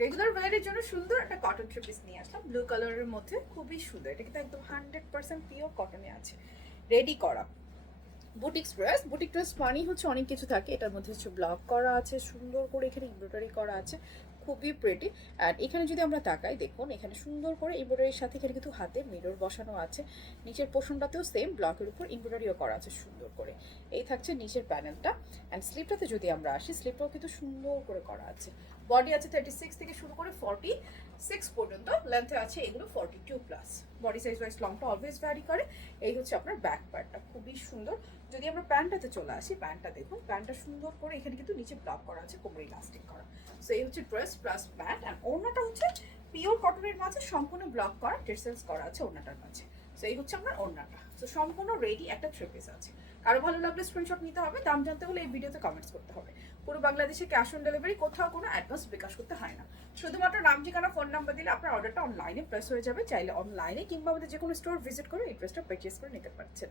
Regular ওয়্যারের জন্য সুন্দর একটা কটন থ্রি পিস নিয়ে আসলাম ব্লু কালারের মধ্যে, খুবই সুন্দর। এটা কিন্তু একদম 100% পিওর কটনে আছে, রেডি করা। বুটিক ড্রেস মানেই হচ্ছে অনেক কিছু থাকে, এটার মধ্যে হচ্ছে ব্লক করা আছে সুন্দর করে, এখানে এমব্রয়ডারি করা আছে, খুবই প্রেটি। আর এখানে যদি আমরা তাকাই দেখুন, এখানে সুন্দর করে এমব্রয়ডারির সাথে এখানে কিন্তু হাতে মিরর বসানো আছে। নিচের পোর্শনটাতেও সেম ব্লকের উপর এমব্রয়ডারিও করা আছে সুন্দর করে। এই থাকছে নিচের প্যানেলটা। অ্যান্ড স্লিপটাতে যদি আমরা আসি, স্লিপটাও কিন্তু সুন্দর করে করা আছে। বডি আছে 36 থেকে শুরু করে 46 পর্যন্ত, লেন্থে আছে এগুলো 42+। বডি সাইজ ওয়াইজ লংটা অলওয়েজ ভ্যারি করে। এই হচ্ছে আপনার ব্যাক পার্টটা, খুবই সুন্দর। যদি আমরা প্যান্টটাতে চলে আসি, প্যান্টটা দেখুন, প্যান্টটা সুন্দর করে এখানে কিন্তু নিচে ব্লক করা আছে, কোমরে ইলাস্টিক করা। সো এই হচ্ছে ড্রেস প্লাস প্যান্ট। অ্যান্ড ওড়নাটা হচ্ছে পিওর কটনের মাঝে সম্পূর্ণ ব্লক করা, টেসেলস করা আছে ওড়নাটার মাঝে। সো এই হচ্ছে আপনার ওড়নাটা। সো সম্পূর্ণ রেডি একটা থ্রি পিস আছে। কারো ভালো লাগলে স্ক্রিনশট নিতে হবে, দাম জানতে হলে এই ভিডিওতে কমেন্টস করতে হবে। পুরো বাংলাদেশে ক্যাশ অন ডেলিভারি, কোথাও কোনো অ্যাডভান্স বিকাশ করতে হয় না। শুধুমাত্র নাম, ঠিকানা, ফোন নাম্বার দিলে আপনার অর্ডারটা অনলাইনে প্লেস হয়ে যাবে। চাইলে অনলাইনে কিংবা আমাদের যে কোনো স্টোর ভিজিট করে এই ড্রেসটা পারচেস করে নিতে পারছেন।